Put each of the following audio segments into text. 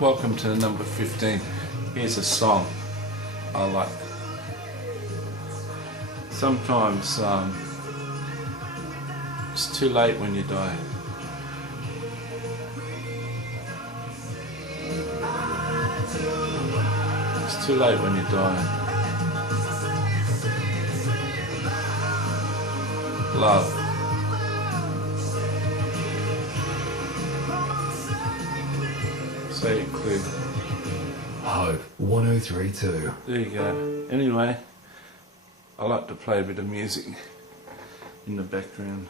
Welcome to number 15. Here's a song I like. Sometimes it's too late when you die. It's too late when you die. Love. Say it clear. Hope 1032. There you go. Anyway, I like to play a bit of music in the background.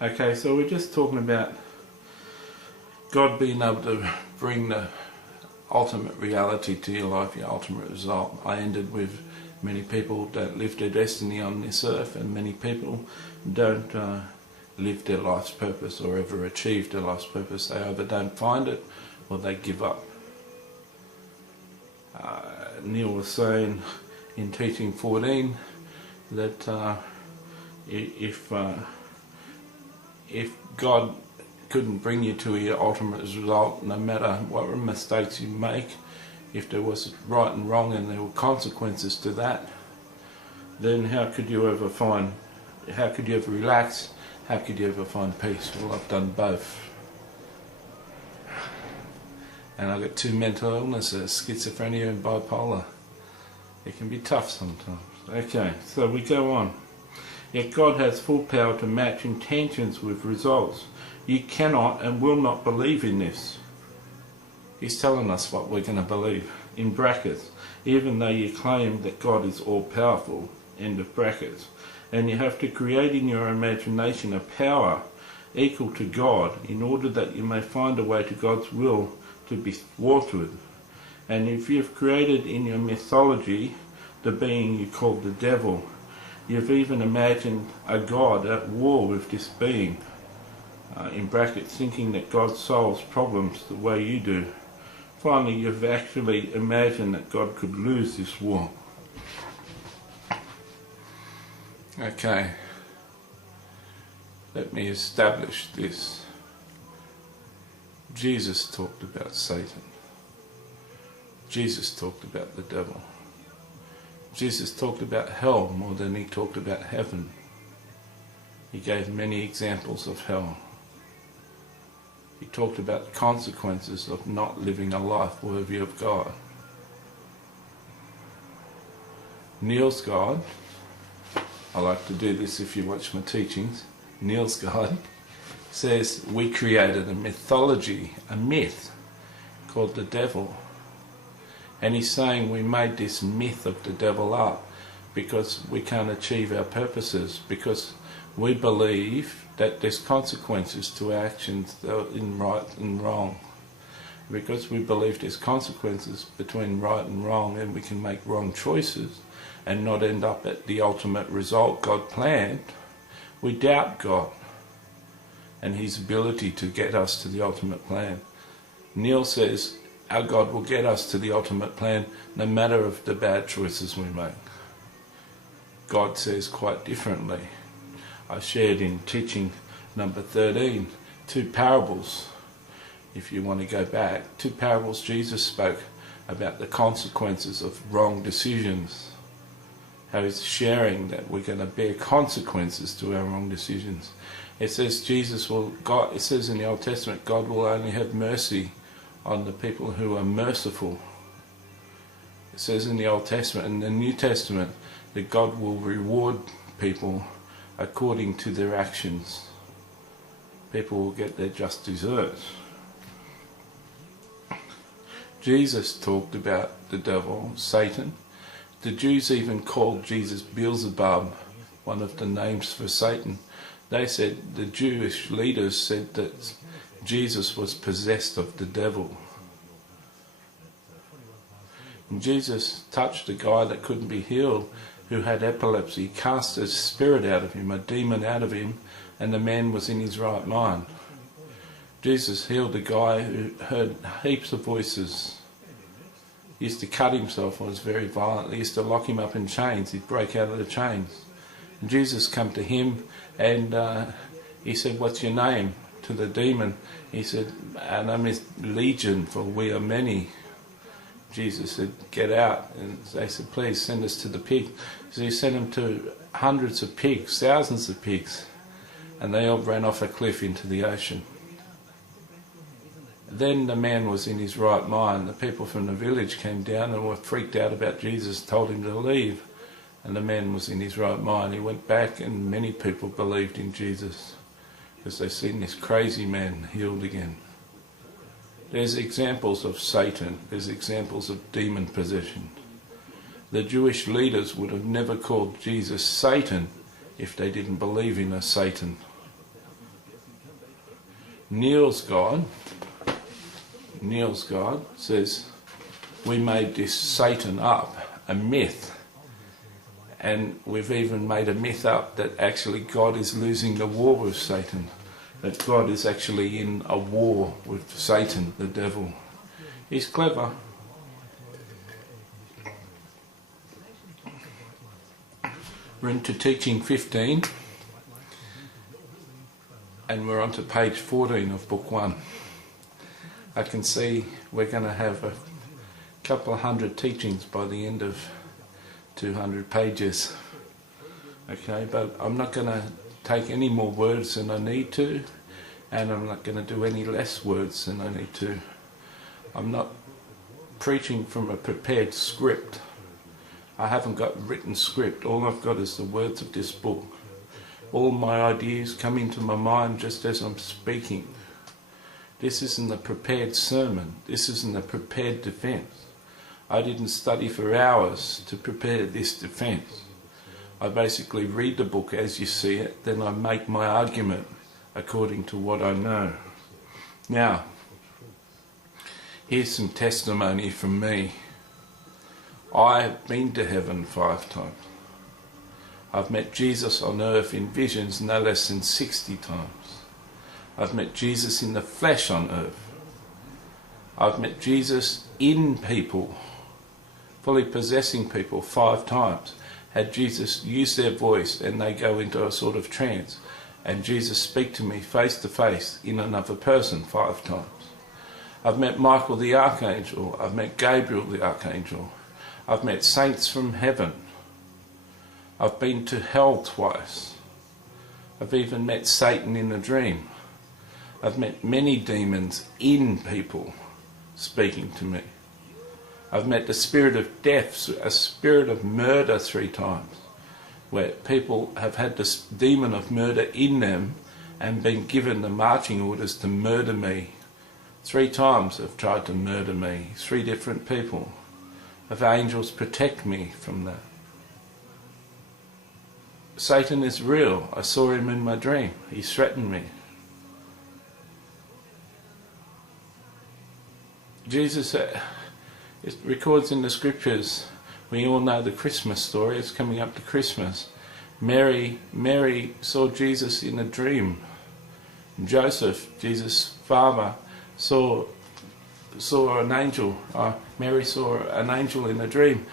Okay, so we're just talking about God being able to bring the ultimate reality to your life, your ultimate result. I ended with many people don't live their destiny on this earth, and many people don't live their life's purpose or ever achieve their life's purpose. They either don't find it or they give up. Neale was saying in teaching 14 that if God couldn't bring you to your ultimate result, no matter what mistakes you make, if there was right and wrong and there were consequences to that, then how could you ever relax? How could you ever find peace? Well, I've done both. And I've got 2 mental illnesses, schizophrenia and bipolar. It can be tough sometimes. Okay, so we go on. Yet God has full power to match intentions with results. You cannot and will not believe in this. He's telling us what we're going to believe. In brackets, even though you claim that God is all-powerful, end of brackets. And you have to create in your imagination a power equal to God in order that you may find a way to God's will to be thwarted. And if you've created in your mythology the being you call the devil, you've even imagined a God at war with this being, in brackets, thinking that God solves problems the way you do. Finally, you've actually imagined that God could lose this war. Okay, let me establish this. Jesus talked about Satan. Jesus talked about the devil. Jesus talked about hell more than he talked about heaven. He gave many examples of hell. He talked about the consequences of not living a life worthy of God. Neale's God, I like to do this if you watch my teachings, Neale's God says we created a mythology, a myth called the devil. And he's saying we made this myth of the devil up because we can't achieve our purposes, because we believe that there's consequences to our actions in right and wrong. Because we believe there's consequences between right and wrong, and we can make wrong choices and not end up at the ultimate result God planned, we doubt God and his ability to get us to the ultimate plan. Neale says our God will get us to the ultimate plan no matter of the bad choices we make. God says quite differently. I shared in teaching number 13 2 parables. If you want to go back, 2 parables Jesus spoke about the consequences of wrong decisions. How he's sharing that we're going to bear consequences to our wrong decisions. It says it says in the Old Testament, God will only have mercy on the people who are merciful. It says in the Old Testament and the New Testament that God will reward people according to their actions. People will get their just desserts. Jesus talked about the devil, Satan. The Jews even called Jesus Beelzebub, one of the names for Satan. They said, the Jewish leaders said that Jesus was possessed of the devil. And Jesus touched a guy that couldn't be healed, who had epilepsy. He cast a spirit out of him, a demon out of him, and the man was in his right mind. Jesus healed a guy who heard heaps of voices. He used to cut himself and was very violent. They used to lock him up in chains. He'd break out of the chains. And Jesus came to him and he said, "What's your name?" to the demon, he said, "Our name is Legion, for we are many." Jesus said, "Get out." And they said, "Please send us to the pigs." So he sent them to hundreds of pigs, thousands of pigs, and they all ran off a cliff into the ocean. Then the man was in his right mind. The people from the village came down and were freaked out about Jesus, told him to leave. And the man was in his right mind. He went back, and many people believed in Jesus because they've seen this crazy man healed again. There's examples of Satan. There's examples of demon possession. The Jewish leaders would have never called Jesus Satan if they didn't believe in a Satan. Neale's God says, we made this Satan up, a myth. And we've even made a myth up that actually God is losing the war with Satan. That God is actually in a war with Satan, the devil. He's clever. We're into teaching 15. And we're on to page 14 of book 1. I can see we're going to have a couple of hundred teachings by the end of 200 pages. Okay, but I'm not going to take any more words than I need to, and I'm not going to do any less words than I need to. I'm not preaching from a prepared script. I haven't got written script. All I've got is the words of this book. All my ideas come into my mind just as I'm speaking. This isn't a prepared sermon. This isn't a prepared defense. I didn't study for hours to prepare this defense. I basically read the book as you see it, then I make my argument according to what I know. Now, here's some testimony from me. I've been to heaven 5 times. I've met Jesus on earth in visions no less than 60 times. I've met Jesus in the flesh on earth. I've met Jesus in people, fully possessing people 5 times. Had Jesus use their voice and they go into a sort of trance, and Jesus speak to me face to face in another person 5 times. I've met Michael the Archangel. I've met Gabriel the Archangel. I've met saints from heaven. I've been to hell twice. I've even met Satan in a dream. I've met many demons in people speaking to me. I've met the spirit of death, a spirit of murder 3 times, where people have had this demon of murder in them and been given the marching orders to murder me. 3 times they've tried to murder me, 3 different people. Have angels protect me from that? Satan is real. I saw him in my dream. He threatened me. Jesus, it records in the scriptures, we all know the Christmas story, it's coming up to Christmas. Mary saw Jesus in a dream. Joseph, Jesus' father, saw an angel. Mary saw an angel in a dream.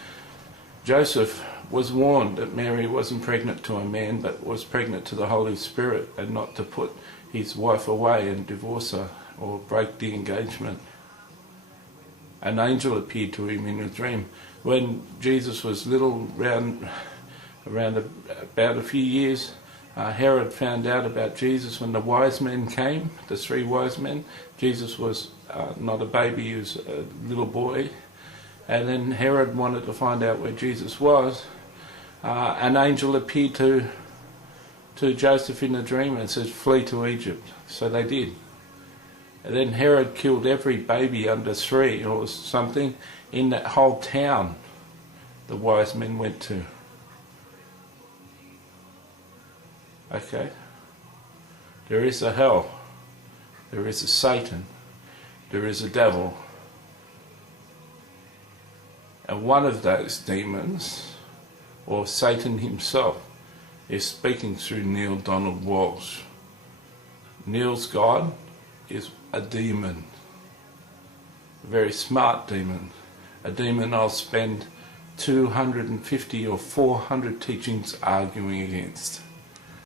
Joseph was warned that Mary wasn't pregnant to a man, but was pregnant to the Holy Spirit, and not to put his wife away and divorce her or break the engagement. An angel appeared to him in a dream. When Jesus was little, around about a few years, Herod found out about Jesus when the wise men came, the 3 wise men. Jesus was not a baby, he was a little boy. And then Herod wanted to find out where Jesus was. An angel appeared to Joseph in a dream and said, "Flee to Egypt." So they did. And then Herod killed every baby under 3 or something in that whole town the wise men went to. Okay? There is a hell. There is a Satan. There is a devil. And one of those demons, or Satan himself, is speaking through Neale Donald Walsch. Neale's God is a demon. A very smart demon. A demon I'll spend 250 or 400 teachings arguing against.